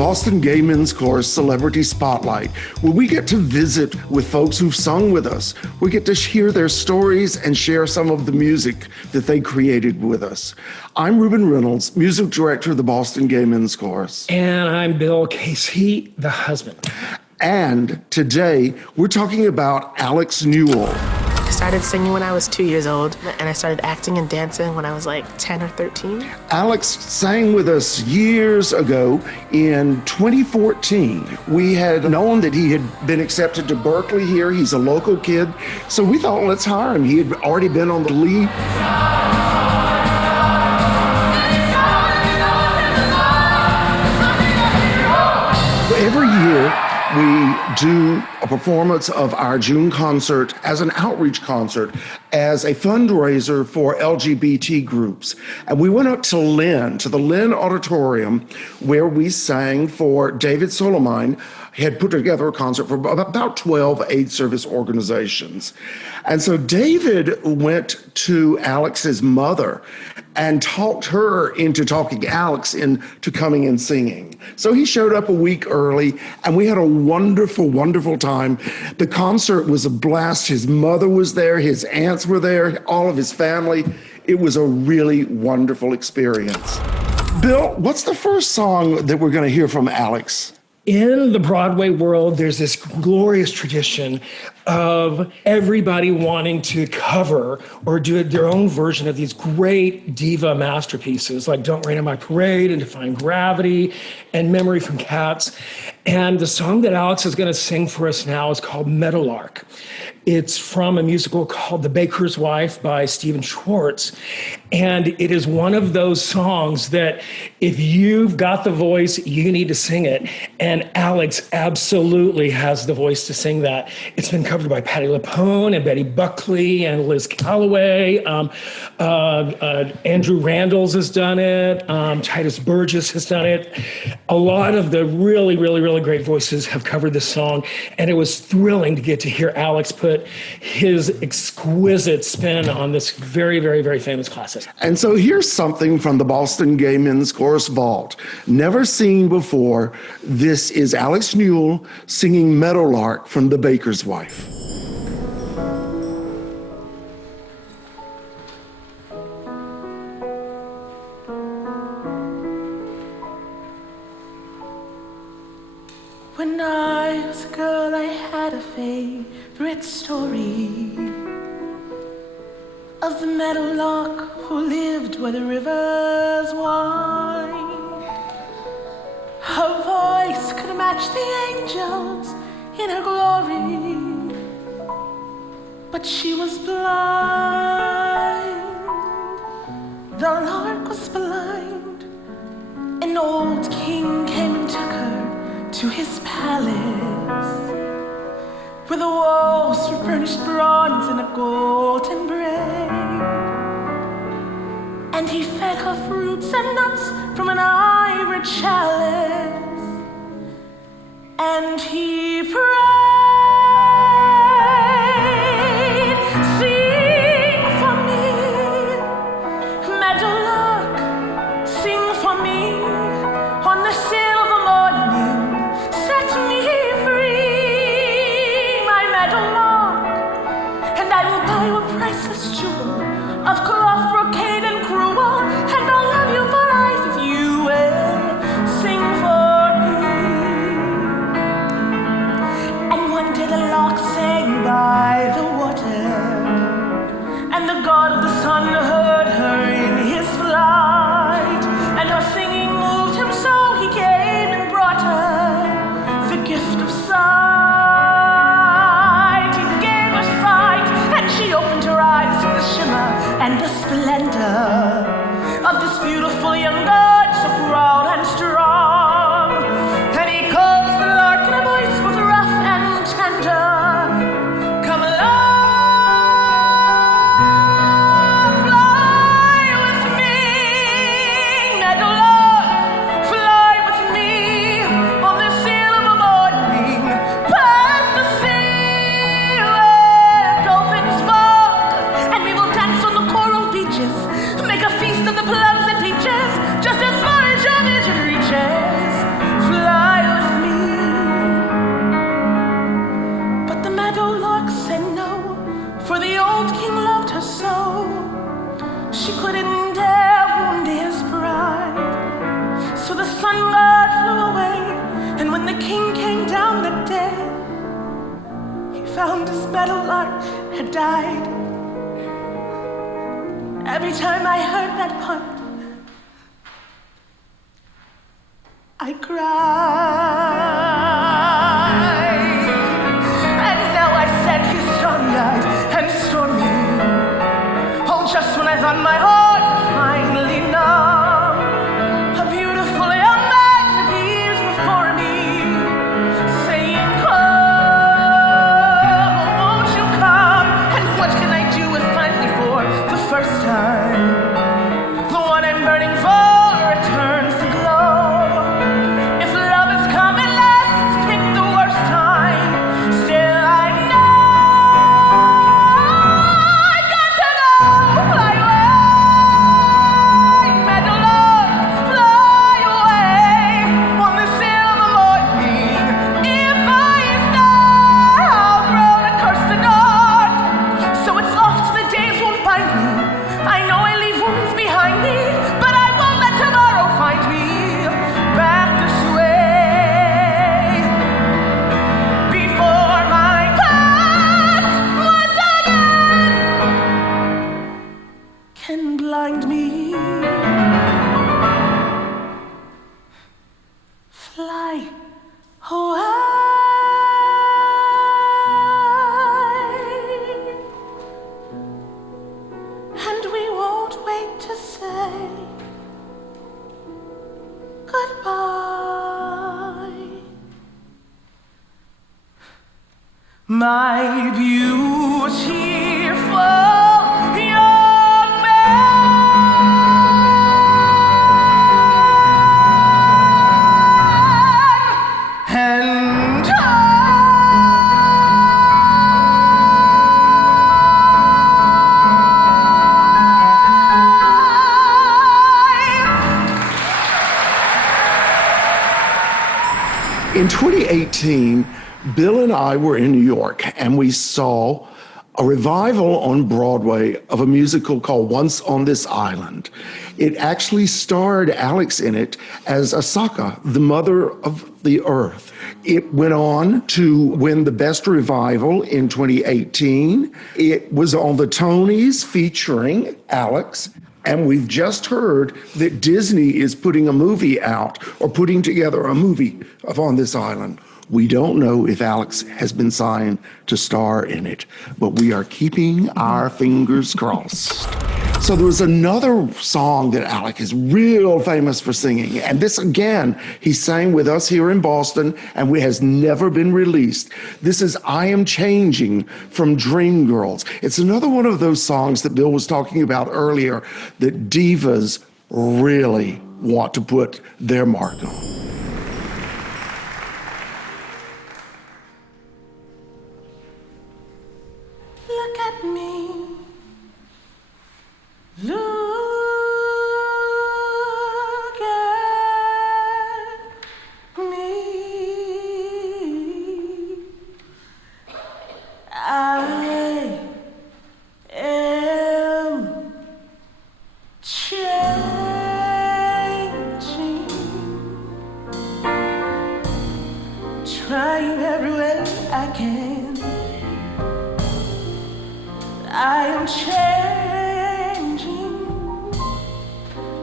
Boston Gay Men's Chorus Celebrity Spotlight, where we get to visit with folks who've sung with us. We get to hear their stories and share some of the music that they created with us. I'm Reuben Reynolds, music director of the Boston Gay Men's Chorus. And I'm Bill Casey, the husband. And today, we're talking about Alex Newell. I started singing when I was 2 years old, and I started acting and dancing when I was like 10 or 13. Alex sang with us years ago in 2014. We had known that he had been accepted to Berkeley here. He's a local kid. So we thought, let's hire him. He had already been on the lead. Every year, we do a performance of our June concert as an outreach concert, as a fundraiser for LGBT groups. And we went up to the Lynn Auditorium, where we sang for David Solomine. He had put together a concert for about 12 aid service organizations. And so David went to Alex's mother and talked her into talking Alex into coming and singing. So he showed up a week early, and we had a wonderful, wonderful time. The concert was a blast. His mother was there, his aunts were there, all of his family. It was a really wonderful experience. Bill, what's the first song that we're going to hear from Alex? In the Broadway world, there's this glorious tradition of everybody wanting to cover or do their own version of these great diva masterpieces like Don't Rain on My Parade and Defying Gravity and Memory from Cats. And the song that Alex is going to sing for us now is called Meadowlark. It's from a musical called The Baker's Wife by Stephen Schwartz. And it is one of those songs that if you've got the voice, you need to sing it. And Alex absolutely has the voice to sing that. It's been covered by Patti LuPone and Betty Buckley and Liz Calloway. Andrew Randalls has done it. Titus Burgess has done it. A lot of the really, really, really great voices have covered this song. And it was thrilling to get to hear Alex put his exquisite spin on this very, very, very famous classic. And so here's something from the Boston Gay Men's Chorus Vault. Never seen before, this is Alex Newell singing Meadowlark from The Baker's Wife. When I was a girl, I had a favorite story of the meadowlark who lived where the rivers wind. Her voice could match the angels in her glory, but she was blind. The lark was blind. An old king came and took her to his palace, where the walls were burnished bronze and a golden braid, and he fed her fruits and nuts from an ivory chalice, and he prayed, "Sing for me, meadowlark, sing for me on the silver morning, set me free, my meadowlark, and I will buy you a priceless jewel of cloth, brocade, and crewel, and I'll love you for life if you will sing for me." And one day the lark sang by the water, and the god of the sun heard her in his flight, and her singing moved him so he came and brought her the gift of sight. He gave her sight, and she opened her eyes to the shimmer and the splendor of this beautiful young god, so proud and strong. And he calls the lark in a voice both rough and tender, "Come along, fly found this meadowlark had died. Every time I heard that part, I cried. And now I stand here stormy-eyed and stormy. Oh, just when I thought my heart would finally numb, a beautiful young man appears before me, saying, "Come, won't you come?" And what can I do if finally for the first time, the one I'm burning for returns to glow? If love has come at last, it's picked the worst time. Still I know I got to go. Fly away, Meadowlark, fly away on this silver morning. If I stay, I'll grow to curse the dark. So it's off to the days won't find me. I know I leave wounds behind me, but I won't let tomorrow find me back this way. Before my past once again can blind me. Fly away. And we won't wait to say goodbye. My beautiful young man and In 2018, Bill and I were in New York, and we saw a revival on Broadway of a musical called Once on This Island. It actually starred Alex in it as Asaka, the mother of the earth. It went on to win the Best Revival in 2018. It was on the Tonys featuring Alex. And we've just heard that Disney is putting a movie out, or putting together a movie of On This Island. We don't know if Alex has been signed to star in it, but we are keeping our fingers crossed. So there was another song that Alex is real famous for singing, and this again, he sang with us here in Boston, and it has never been released. This is I Am Changing from Dreamgirls. It's another one of those songs that Bill was talking about earlier that divas really want to put their mark on. look at me. Look at me. I am changing, trying every way I can. I am changing.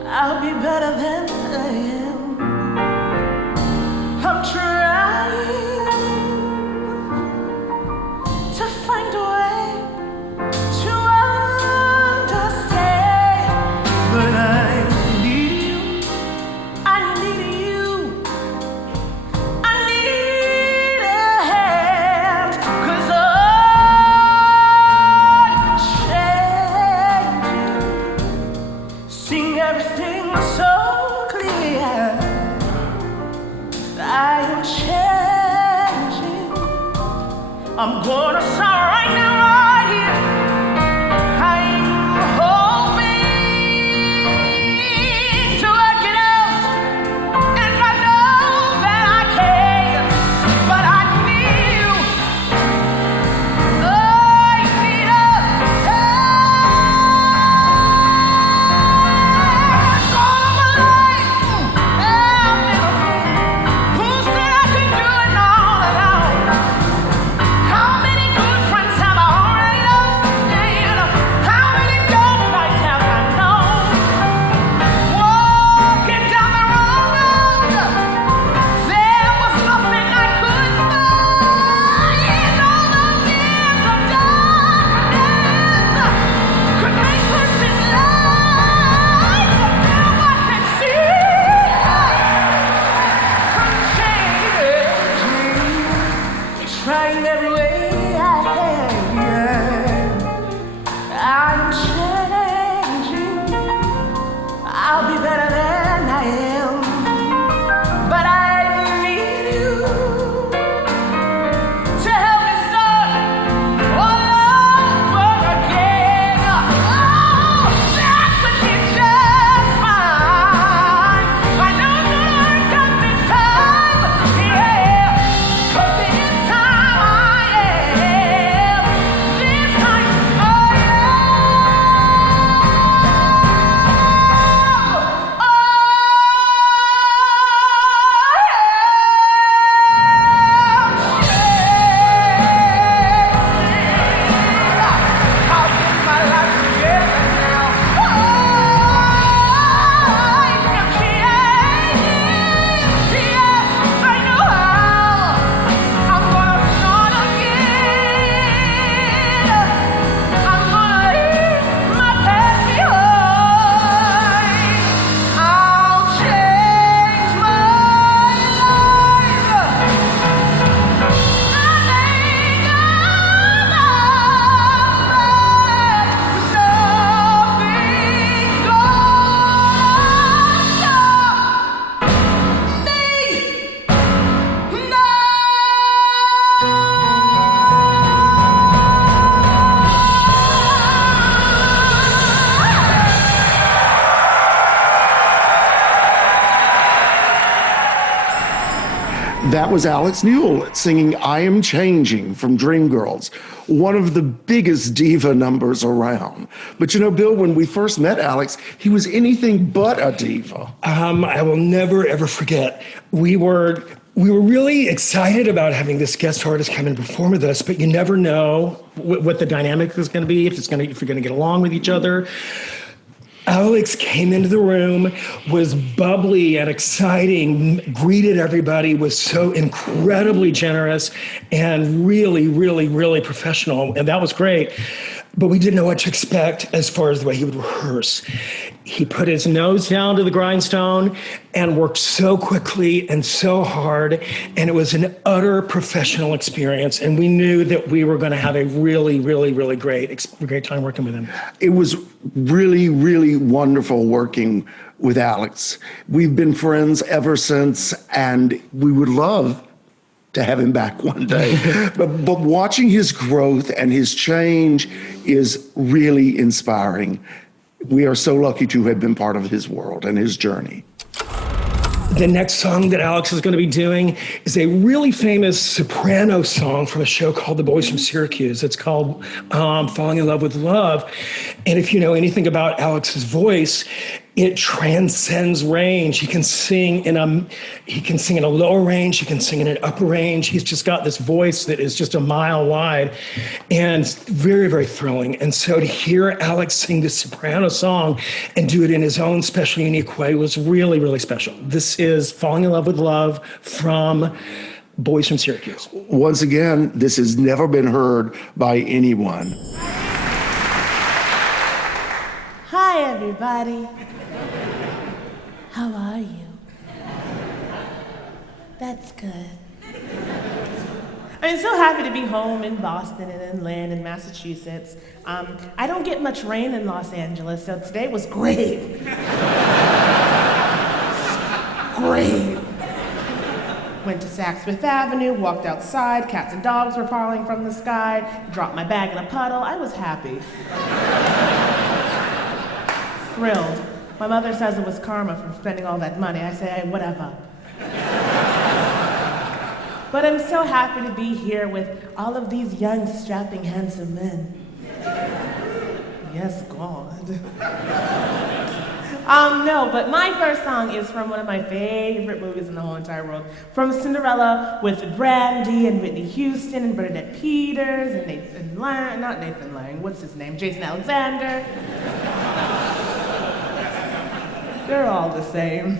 I'll be better than I am. I'm trying to find a way to understand, but I need you. I need you. I need a hand, 'cause sing everything so clear. I am changing. I'm gonna start right now, right here. I'm hoping to work it out, and I know that I can, but I need you. I need a Who said I could do it all alone? How many good every way I can. I'm changing. I'll be better than I am. But I need you to help me start all over again. Oh, that would be just fine. I know I'm gonna work up this time, yeah. 'Cause this time I am. This time I I'll get my life together now. I'm changing. Yes, I know how. I'm gonna start again. I'm gonna leave my past behind. I'll change my life. That was Alex Newell singing I Am Changing from Dreamgirls, one of the biggest diva numbers around. But you know, Bill, when we first met Alex, he was anything but a diva. I will never ever forget. We were really excited about having this guest artist come and perform with us, but you never know what the dynamic is going to be, if you're going to get along with each other. Alex came into the room, was bubbly and exciting, greeted everybody, was so incredibly generous and really, really, really professional. And that was great. But we didn't know what to expect as far as the way he would rehearse. He put his nose down to the grindstone and worked so quickly and so hard. And it was an utter professional experience. And we knew that we were going to have a really, really, really great time working with him. It was really, really wonderful working with Alex. We've been friends ever since, and we would love to have him back one day. but watching his growth and his change is really inspiring. We are so lucky to have been part of his world and his journey. The next song that Alex is going to be doing is a really famous soprano song from a show called The Boys from Syracuse. It's called Falling in Love with Love. And if you know anything about Alex's voice, it transcends range. He can sing in a lower range. He can sing in an upper range. He's just got this voice that is just a mile wide and very, very thrilling. And so to hear Alex sing this soprano song and do it in his own special, unique way was really, really special. This is Falling in Love with Love from Boys from Syracuse. Once again, this has never been heard by anyone. Hi, everybody. How are you? That's good. I'm so happy to be home in Boston and in Lynn in Massachusetts. I don't get much rain in Los Angeles, so today was great. Great. Went to Saks Fifth Avenue, walked outside, cats and dogs were falling from the sky, dropped my bag in a puddle. I was happy. Thrilled. My mother says it was karma for spending all that money. I say, hey, whatever. But I'm so happy to be here with all of these young, strapping, handsome men. Yes, God. No, but my first song is from one of my favorite movies in the whole entire world. From Cinderella with Brandy and Whitney Houston and Bernadette Peters and Nathan Lang, not Nathan Lang, what's his name? Jason Alexander. They're all the same.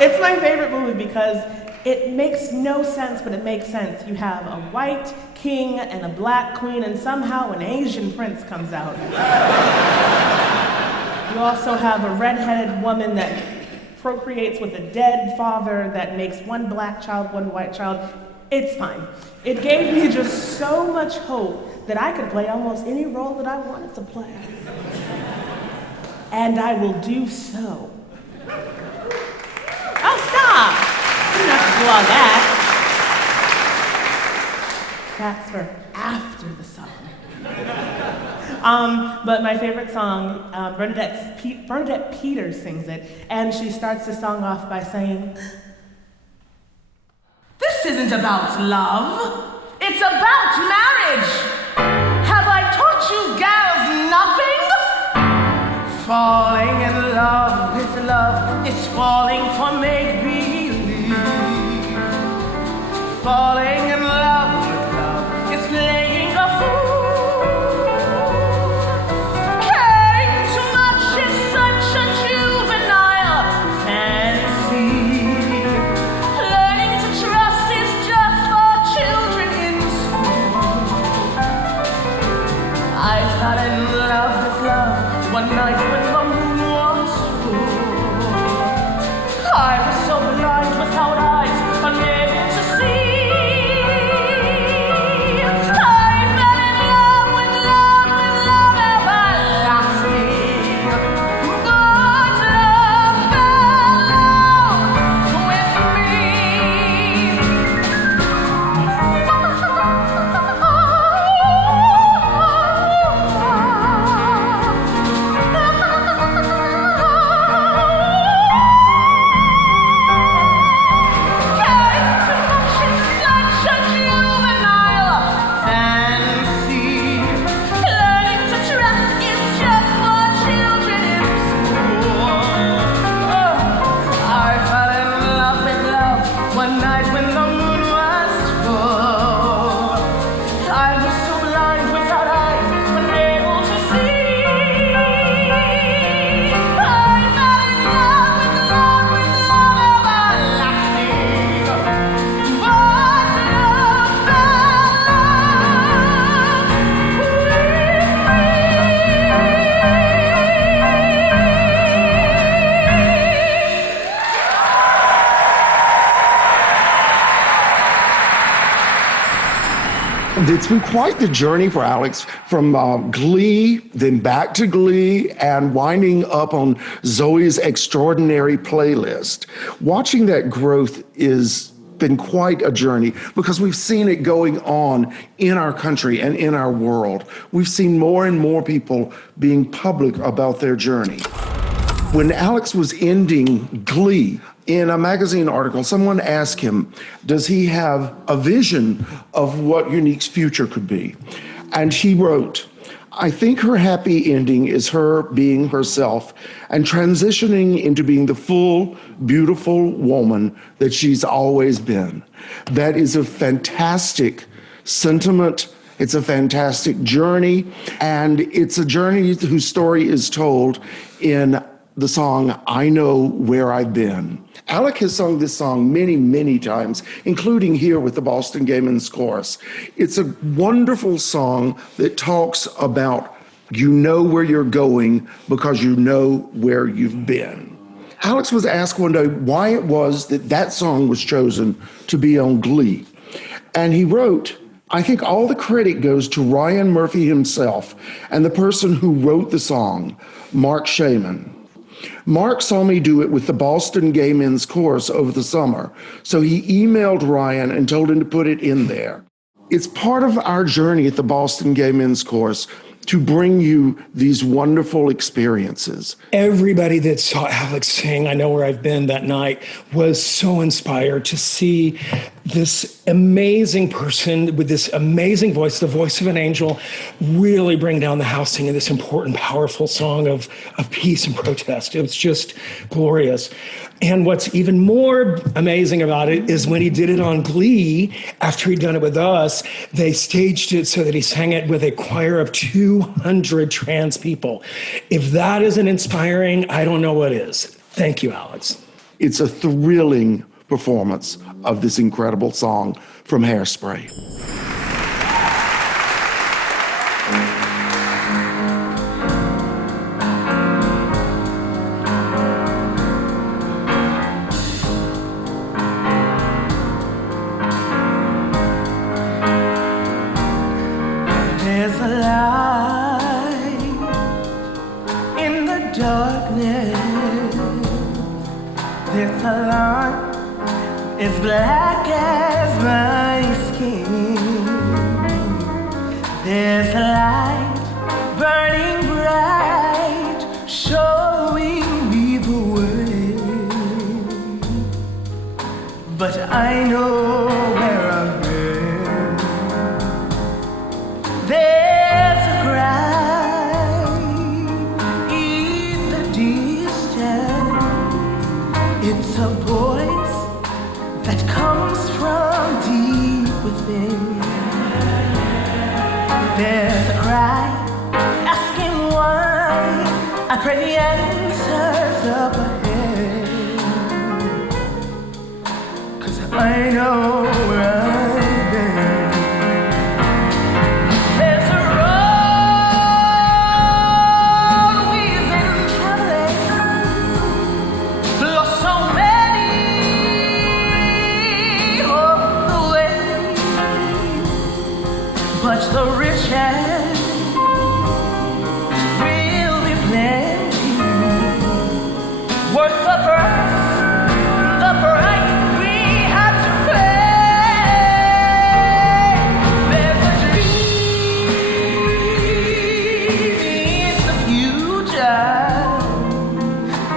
It's my favorite movie because it makes no sense, but it makes sense. You have a white king and a black queen, and somehow an Asian prince comes out. You also have a redheaded woman that procreates with a dead father that makes one black child, one white child. It's fine. It gave me just so much hope that I could play almost any role that I wanted to play. And I will do so. Oh, stop! You don't have to do all that. That's for after the song. But my favorite song, Bernadette Peters sings it, and she starts the song off by saying, "This isn't about love, it's about marriage. Have I taught you gals nothing? Falling in love with love is falling for make-believe. Falling in love with love is playing a fool. Caring too much is such a juvenile fantasy. Learning to trust is just for children in school. I fell in love with love one night when the moon was full. I was so blind without eyes, unable to see. It's been quite the journey for Alex, from Glee, then back to Glee, and winding up on Zoe's extraordinary playlist. Watching that growth is been quite a journey because we've seen it going on in our country and in our world. We've seen more and more people being public about their journey. When Alex was ending Glee, in a magazine article, someone asked him, does he have a vision of what Unique's future could be? And he wrote, I think her happy ending is her being herself and transitioning into being the full, beautiful woman that she's always been. That is a fantastic sentiment. It's a fantastic journey, and it's a journey whose story is told in the song, I Know Where I've Been. Alec has sung this song many, many times, including here with the Boston Gay Men's Chorus. It's a wonderful song that talks about you know where you're going because you know where you've been. Alex was asked one day why it was that that song was chosen to be on Glee. And he wrote, I think all the credit goes to Ryan Murphy himself and the person who wrote the song, Mark Shaman. Mark saw me do it with the Boston Gay Men's Chorus over the summer, so he emailed Ryan and told him to put it in there. It's part of our journey at the Boston Gay Men's Chorus to bring you these wonderful experiences. Everybody that saw Alex sing I Know Where I've Been that night was so inspired to see this amazing person with this amazing voice, the voice of an angel, really bring down the house singing this important, powerful song of peace and protest. It was just glorious. And what's even more amazing about it is when he did it on Glee, after he'd done it with us, they staged it so that he sang it with a choir of 200 trans people. If that isn't inspiring, I don't know what is. Thank you, Alex. It's a thrilling performance of this incredible song from Hairspray. This alarm is black as my skin. There's a light burning bright, showing me the way. But I know where I've been. There's a cry in the distance. It's a voice that comes from deep within. There's a cry asking why. I pray the answers up ahead. 'Cause I know where I've been. There's a road we've been traveling, lost so many on the way. But the riches will be plenty, worth the price we had to pay. There's a dream in the future.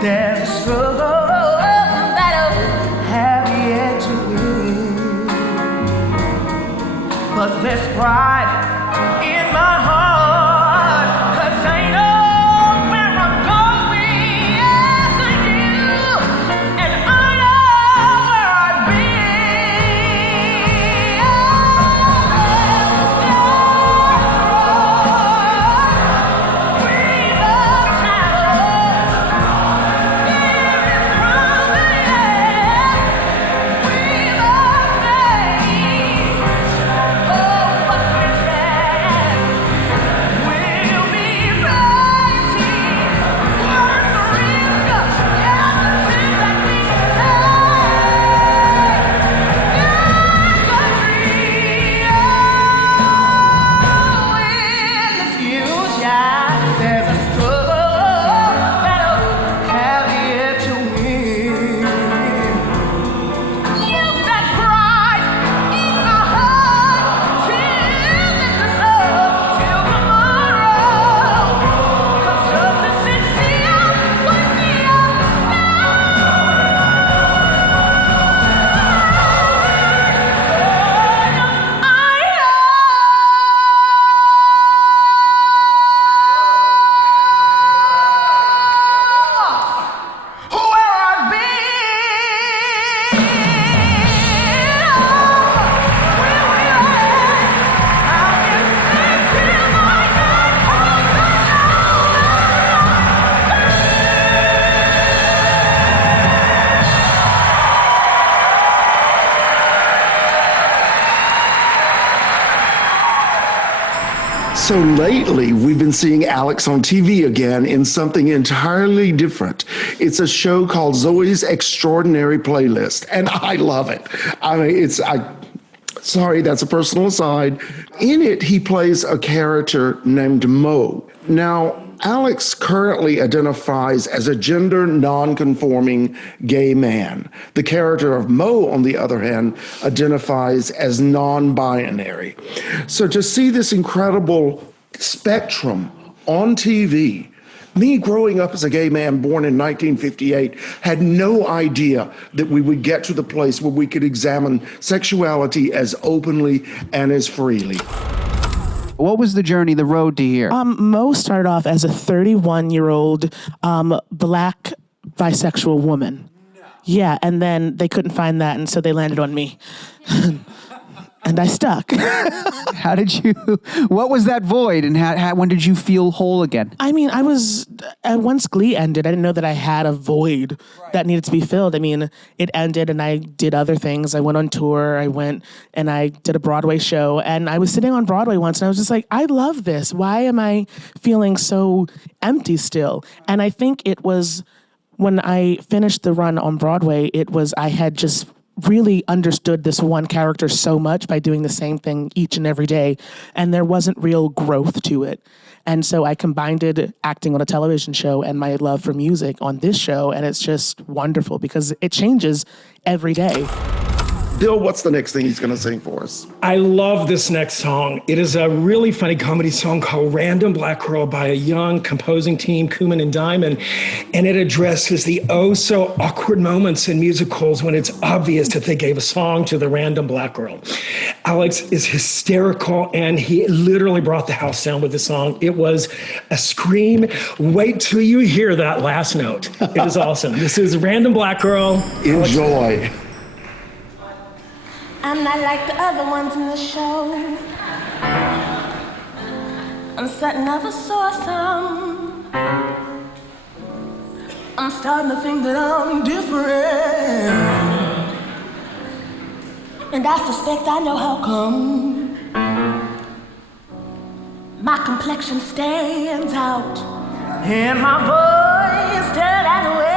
There's a struggle that I have yet to win. But there's pride in my heart, 'cause I know where I'm going, yes I do, and I know where I've been. We must travel. There is promise. We must stay. Oh, but we can. We'll be fighting, worth the risk, everything that we can take. There's a dream in the future. There's a struggle that I have yet to win. Use that pride in my heart till this is up till tomorrow. 'Cause justice is sealed with the other where I've been. Where we are. I can feel my So lately, we've been seeing Alex on TV again in something entirely different. It's a show called Zoe's Extraordinary Playlist, and I love it. I mean, sorry, that's a personal aside. In it, he plays a character named Mo. Now, Alex currently identifies as a gender non-conforming gay man. The character of Mo, on the other hand, identifies as non-binary. So to see this incredible spectrum on TV, me growing up as a gay man born in 1958 had no idea that we would get to the place where we could examine sexuality as openly and as freely. What was the journey, the road to here? Mo started off as a 31-year-old black bisexual woman. Yeah, and then they couldn't find that, and so they landed on me. And I stuck. How did you, what was that void, and when did you feel whole again? I mean, once Glee ended, I didn't know that I had a void that needed to be filled. I mean, it ended and I did other things. I went on tour, I went and I did a Broadway show, and I was sitting on Broadway once and I was just like, I love this. Why am I feeling so empty still? And I think it was when I finished the run on Broadway, I had just really understood this one character so much by doing the same thing each and every day, and there wasn't real growth to it. And so I combined acting on a television show and my love for music on this show, and it's just wonderful because it changes every day. Bill, what's the next thing he's going to sing for us? I love this next song. It is a really funny comedy song called Random Black Girl by a young composing team, Kuman and Diamond. And it addresses the oh so awkward moments in musicals when it's obvious that they gave a song to the random black girl. Alex is hysterical, and he literally brought the house down with the song. It was a scream. Wait till you hear that last note. It is awesome. This is Random Black Girl. Enjoy. I'm not like the other ones in the show. I'm setting up a sore thumb. I'm starting to think that I'm different, and I suspect I know how come. My complexion stands out, and my voice turned out away.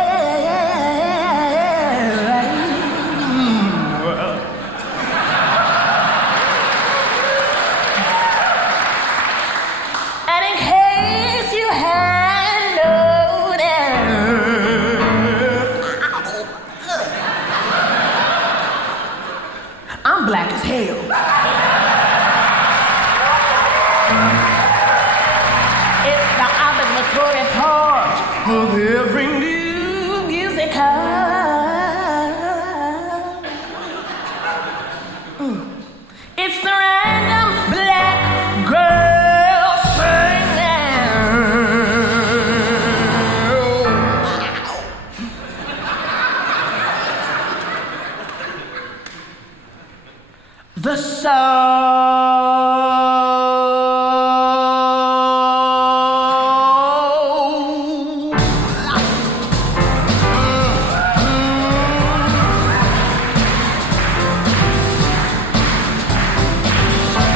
I'm black as hell. It's the obligatory part of every new musical. It's the random black girl singing. The soul.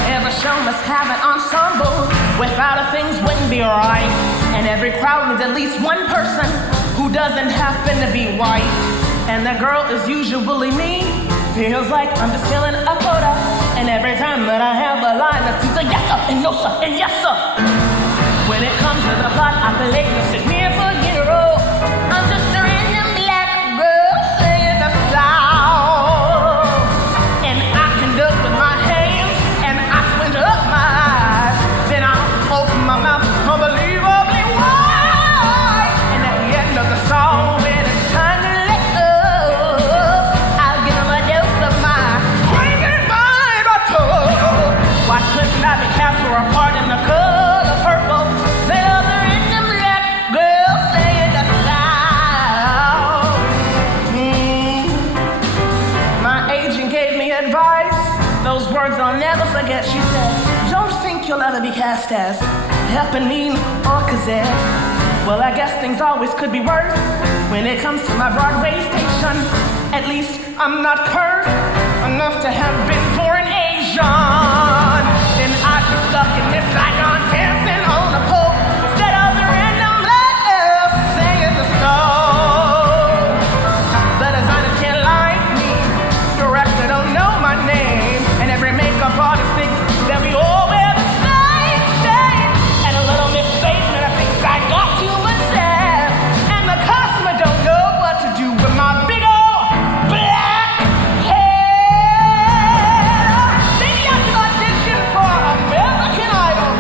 Every show must have an ensemble. Without it, things wouldn't be right. And every crowd needs at least one person who doesn't happen to be white. And the girl is usually me. Feels like I'm just filling a quota. And every time that I have a line that seems like yes sir, and no sir, and yes sir. When it comes to the plot, I feel like this is near for funeral. I'm just a random black girl singing the song. And I conduct with my hands, and I squint up my eyes. Then I open my mouth unbelievably wide. And at the end of the song, when it's time to let go, I'll give them a dose of my crazy mind. Why couldn't I be cast for a part in the color purple? The other random black girl saying the sound. My agent gave me advice. Those words I'll never forget. She said, don't think you'll ever be cast as Eponine or Cosette. Well, I guess things always could be worse when it comes to my Broadway station. At least I'm not cursed enough to have been born Asian. Then I'd be stuck in this icon dancing on a pole instead of the random black girl singing the song. The designers can't like me, director don't know my name, and every makeup artist thinks that we all wear the same shade. And a little Miss Basement thinks I got too much sass, and the customer don't know what to do with my big old black hair. Maybe I should audition for American Idol.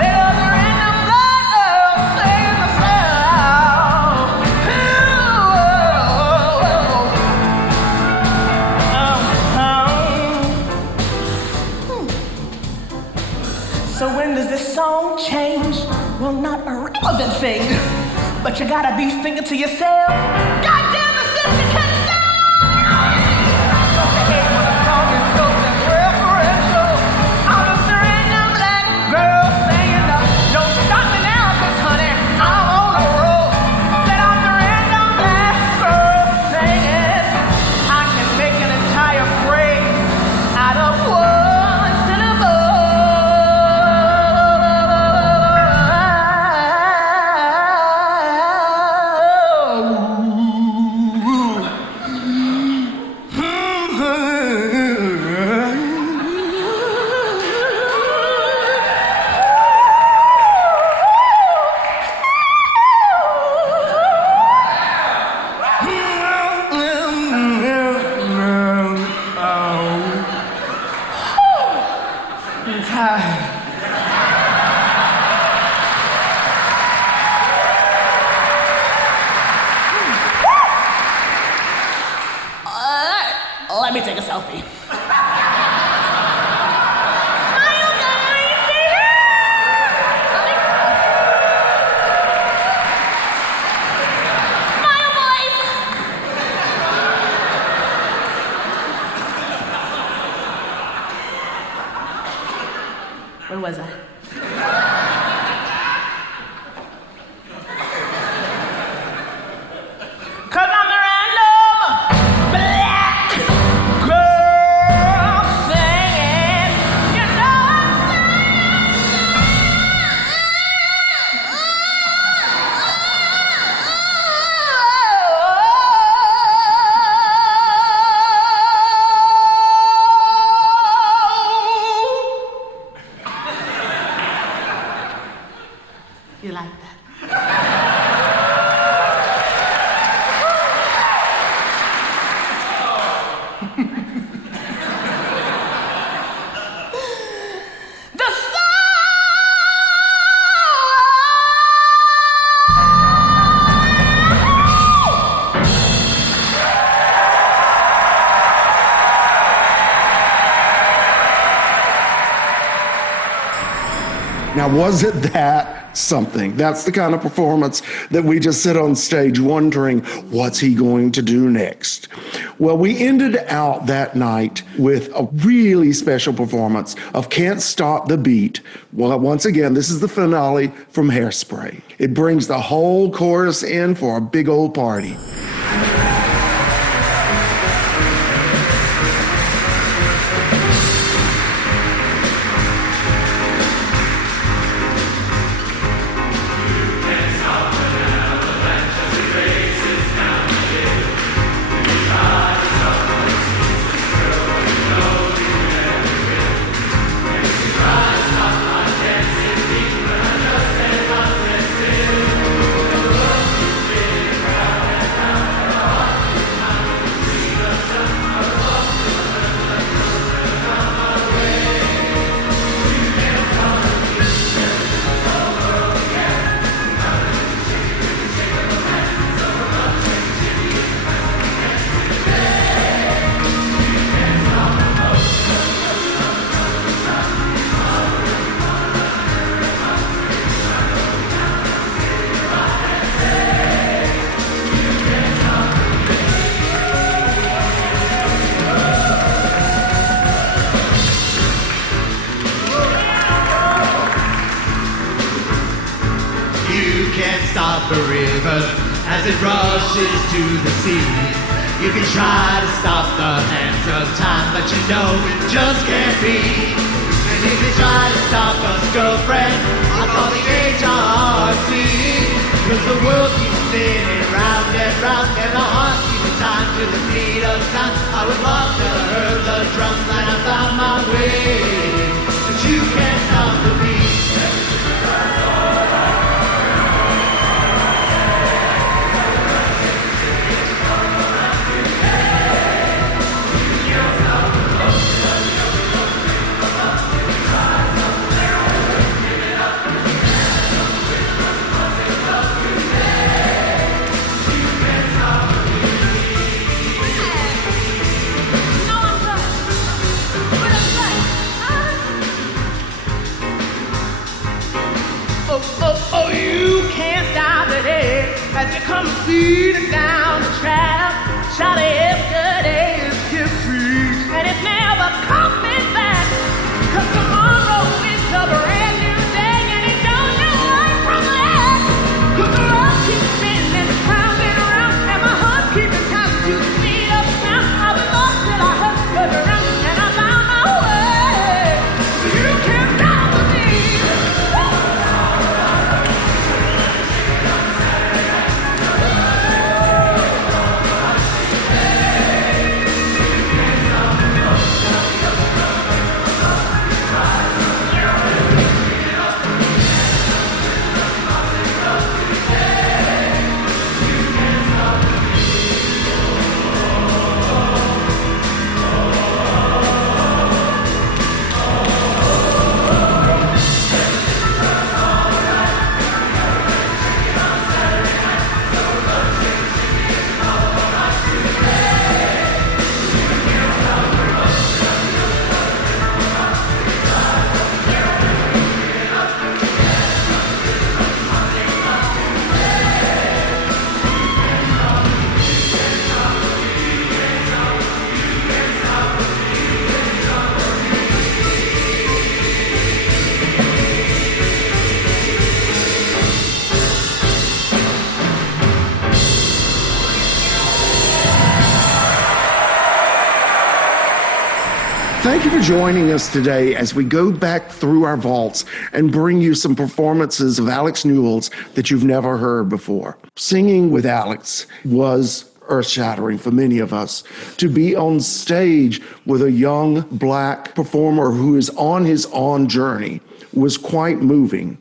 They're the random black girl singing the sound. So when does this song change? Well, not a relevant thing, but you gotta be thinking to yourself, goddamn the sister can sing! When a song is so referential, I'm just a random black girl saying, don't stop me now, 'cause honey, I'm on a roll. Said I'm the random black girl singing. I can make an entire phrase out of one syllable. Let me take a selfie. Smile, guys! Say Smile, boys! Where was I? Cause I'm a random black girl singing, you know I'm You like that? The Now, wasn't that something? That's the kind of performance that we just sit on stage wondering, what's he going to do next? Well, we ended out that night with a really special performance of Can't Stop the Beat. Well, once again, this is the finale from Hairspray. It brings the whole chorus in for a big old party. Stop the river as it rushes to the sea. You can try to stop the hands of time, but you know it just can't be. And if you try to stop us, girlfriend, I'll call the HRC. Cause the world keeps spinning round and round, and the heart keeps time to the beat of time. I would love to hear the drums and I found my way, but you can't stop the beat. Thank you for joining us today as we go back through our vaults and bring you some performances of Alex Newell's that you've never heard before. Singing with Alex was earth-shattering for many of us. To be on stage with a young Black performer who is on his own journey was quite moving.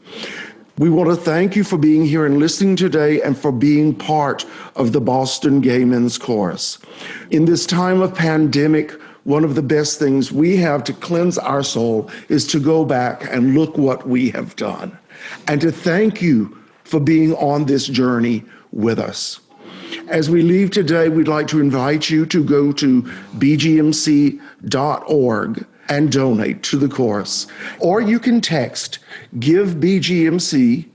We want to thank you for being here and listening today and for being part of the Boston Gay Men's Chorus. In this time of pandemic, one of the best things we have to cleanse our soul is to go back and look what we have done and to thank you for being on this journey with us. As we leave today, we'd like to invite you to go to bgmc.org and donate to the chorus. Or you can text Give BGMC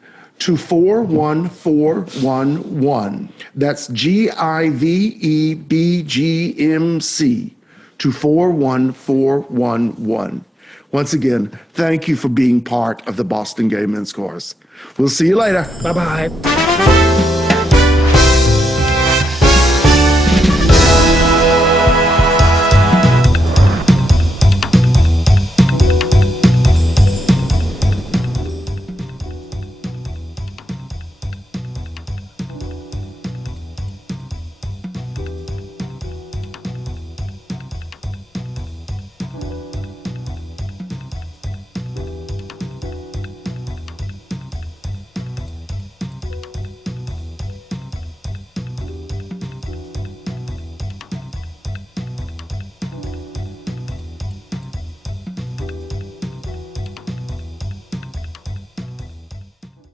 to 41411. That's GIVEBGMC to 41411. Once again, thank you for being part of the Boston Gay Men's Chorus. We'll see you later. Bye-bye.